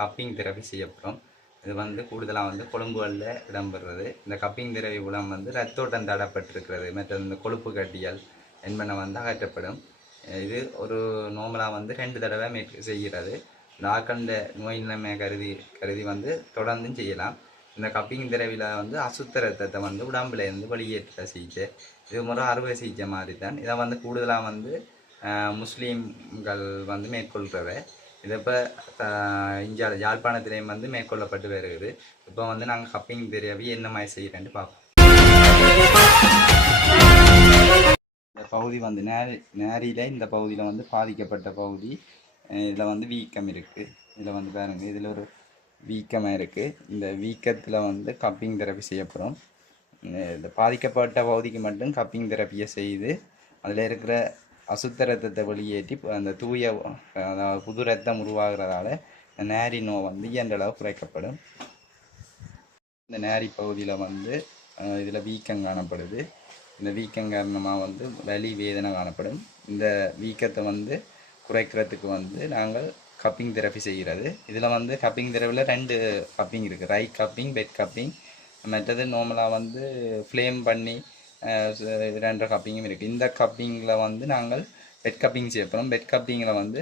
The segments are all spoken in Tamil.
கப்பிங் தெரப்பி செய்யப்படும். இது வந்து கூடுதலாக வந்து கொழும்புகளில் இடம்பெறுறது. இந்த கப்பிங் தெரப்பி மூலம் வந்து ரத்தோட்டம் தடப்பட்டிருக்கிறது மற்ற இந்த கொழுப்பு கட்டிகள் என்பன வந்து அகற்றப்படும். இது ஒரு நார்மலாக வந்து 2 தடவை செய்கிறது. இந்த ஆக்கண்ட நோய் நிலைமை கருதி வந்து தொடர்ந்தும் செய்யலாம். இந்த கப்பிங் தெரவியில் வந்து அசுத்த ரத்தத்தை வந்து உடம்புல இருந்து வெளியேற்ற சிகிச்சை. இது முறை அறுவை சிகிச்சை மாதிரி தான். இதை வந்து கூடுதலாக வந்து முஸ்லீம்கள் வந்து மேற்கொள்கிறத. இதை இப்போ இந்தியா யாழ்ப்பாணத்திலையும் வந்து மேற்கொள்ளப்பட்டு வருகிறது. இப்போ வந்து நாங்கள் கப்பிங் தெரவி என்ன மாதிரி செய்கிறேன்னு பார்ப்போம். இந்த பகுதி வந்து நேரில் இந்த பகுதியில் வந்து பாதிக்கப்பட்ட பகுதி. இதில் வந்து வீக்கம் இருக்குது. இதில் வந்து பாருங்கள், இதில் ஒரு வீக்கமாக இருக்குது. இந்த வீக்கத்தில் வந்து கப்பிங் தெரப்பி செய்யப்படும். இந்த பாதிக்கப்பட்ட பகுதிக்கு மட்டும் கப்பிங் தெரப்பியை செய்து அதில் இருக்கிற அசுத்த ரத்தத்தை வெளியேற்றி அந்த தூய அதாவது புது ரத்தம் உருவாகிறதால நேரி நோய் வந்து இயன்றளவு குறைக்கப்படும். இந்த நேரி பகுதியில் வந்து இதில் வீக்கம் காணப்படுது. இந்த வீக்கம் காரணமாக வந்து வலி வேதனை காணப்படும். இந்த வீக்கத்தை வந்து குறைக்கிறதுக்கு வந்து நாங்கள் கப்பிங் தெரப்பி செய்கிறது. இதில் வந்து கப்பிங் தெரப்பியில் 2 கப்பிங் இருக்குது. ரைட் கப்பிங், பெட் கப்பிங். மற்றது நார்மலாக வந்து ஃப்ளேம் பண்ணி 2 கப்பிங்கும் இருக்குது. இந்த கப்பிங்கில் வந்து நாங்கள் பெட் கப்பிங் செய்யப்போம். பெட் கப்பிங்கில் வந்து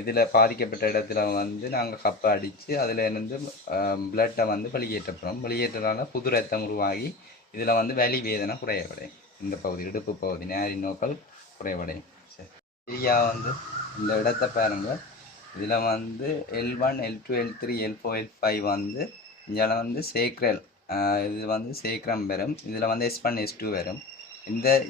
இதில் பாதிக்கப்பட்ட இடத்துல வந்து நாங்கள் கப்பை அடித்து அதில் இருந்து பிளட்டை வந்து வெளியேற்றப்போம். வெளியேற்றனால புது ரத்தம் உருவாகி இதில் வந்து வலி வேதனை குறையப்படையும். இந்த பகுதி இடுப்பு பகுதி நேரி நோக்கள் குறைவடையும். சரி, சரியா வந்து இந்த இடத்தை பாருங்கள். இதில் வந்து L1, L2, L3, L4, L5 வந்து இதில் வந்து சேக்ரல், இது வந்து சேக்ரம் வரும். இதில் வந்து S1, S2 வரும்.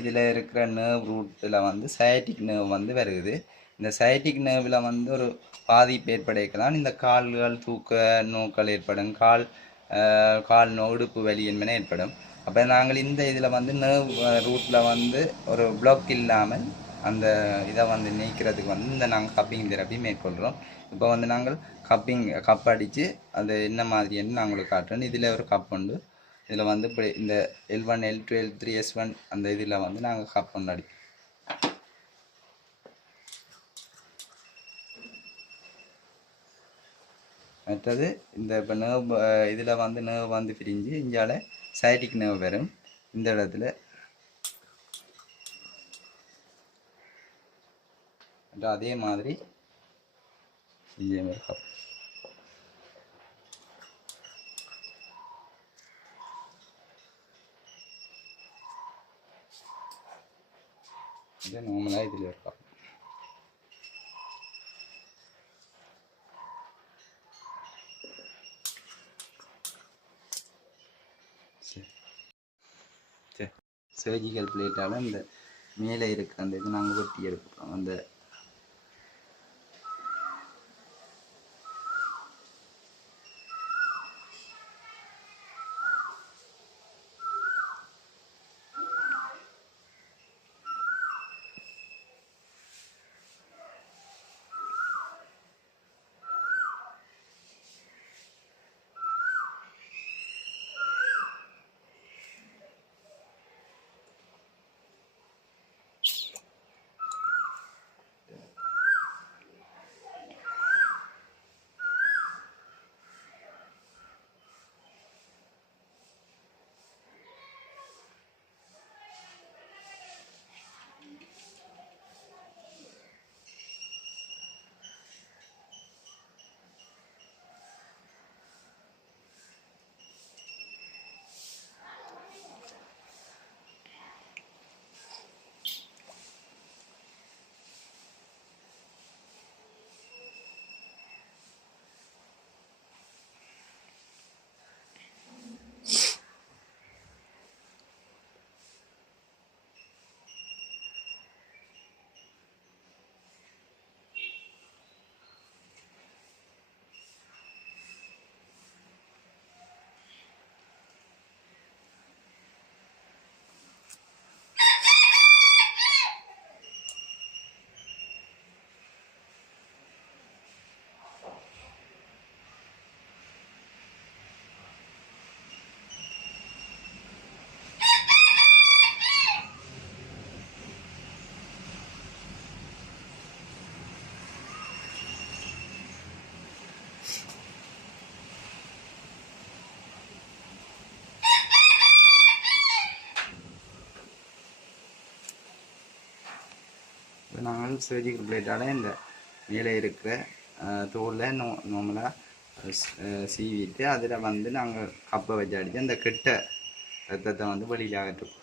இதில் இருக்கிற நர்வ் ரூட்டில் வந்து சயாட்டிக் நர்வ் வந்து வருது. இந்த சயாட்டிக் நர்வில் வந்து ஒரு பாதிப்பு ஏற்படைக்கலாம். இந்த கால்கள் தூக்க நோக்கள் ஏற்படும். கால் இடுப்பு வலி என்பன ஏற்படும். அப்போ நாங்கள் இந்த இதில் வந்து நர்வ் ரூட்டில் வந்து ஒரு பிளாக் இல்லாமல் அந்த இதை வந்து நீக்கிறதுக்கு வந்து இந்த நாங்கள் கப்பிங் தெரப்பி மேற்கொள்கிறோம். இப்போ வந்து நாங்கள் கப் அடித்து அது என்ன மாதிரின்னு நான் உங்களுக்கு காட்டுறேன். இதில் ஒரு கப் உண்டு. இதில் வந்து இப்படி இந்த L1, L2, L3, S1 அந்த இதில் வந்து நாங்கள் கப் ஒன்று அடிப்போம். மற்றது இந்த இப்போ நர்வ் இதில் வந்து நர்வ் வந்து பிரிஞ்சு இந்தியாவில் சயாட்டிக் நர்வ் வரும். இந்த இடத்துல அதே மாதிரி இதே மாதிரி கப் இது நார்மலாக இதில் இருக்கா. சர்ஜிக்கல் பிளேட்டால் இந்த மேலே இருக்க அந்த இது நாங்கள் வெட்டி எடுக்கிறோம். அந்த நான் சர்ஜிக்கல் பிளேட்டால் இந்த மேலே இருக்கிற தோலில் நார்மலாக சீவிட்டு அதில் வந்து நாங்கள் கப்பை வச்சு அடித்து அந்த கெட்ட ரத்தத்தை வந்து வெளியில் ஆகிட்டுருக்கோம்.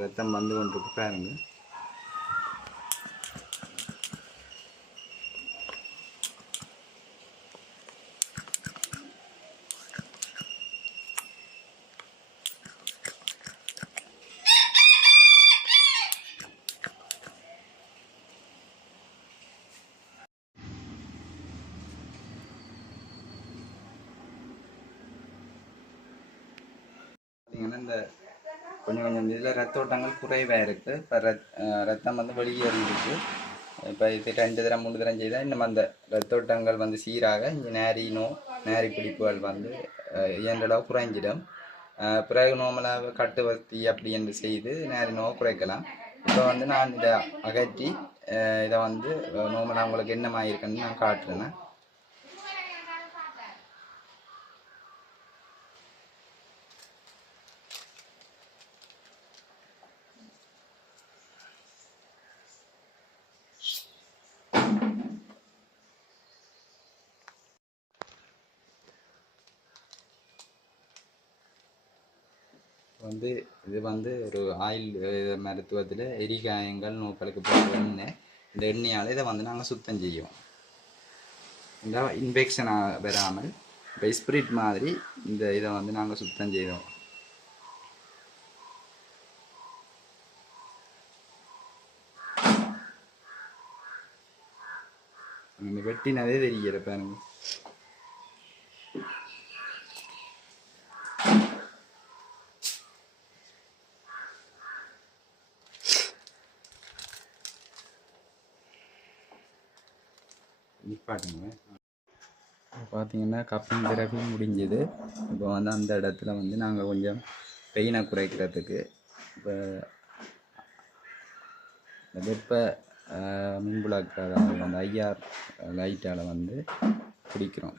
ரத்தம் வந்து கொண்டிருக்கு பாருங்க. இந்த கொஞ்சம் கொஞ்சம் இதில் ரத்த ஓட்டங்கள் குறைவாக இருக்குது. இப்போ ரத்தம் வந்து வெளியேறிருக்கு. இப்போ இது 2 தரம் 3 தரம் செய்தால் இன்னும் அந்த ரத்த ஓட்டங்கள் வந்து சீராக இங்கே நேரி பிடிப்புகள் வந்து இயன்றளவு குறைஞ்சிடும். பிறகு நார்மலாக கட்டுவத்தி அப்படி என்று செய்து நேரி நோவை குறைக்கலாம். இப்போ வந்து நான் இதை அகற்றி இதை வந்து நார்மலாக உங்களுக்கு என்னமாக இருக்குன்னு நான் காட்டுறேன். வந்து இது வந்து ஒரு ஆயில் மருத்துவத்தில் எரிகாயங்கள் நோக்களுக்கு போகிற எண்ணெய். இந்த எண்ணெயால் இதை வந்து நாங்கள் சுத்தம் செய்வோம். இந்த இன்ஃபெக்ஷன் வராமல் இப்போ ஸ்பிரிட் மாதிரி இந்த இதை வந்து நாங்கள் சுத்தம் செய்வோம். இந்த வெட்டினதே தெரிகிற பாருங்க. நிப்பாட்டுங்க. பார்த்தீங்கன்னா கப்பிங் தெரப்பி முடிஞ்சது. இப்போ வந்து அந்த இடத்துல வந்து நாங்கள் கொஞ்சம் பெயினை குறைக்கிறதுக்கு இப்போ வெப்ப மின்புலக்காக அந்த IR லைட்டால் வந்து பிடிக்கிறோம்.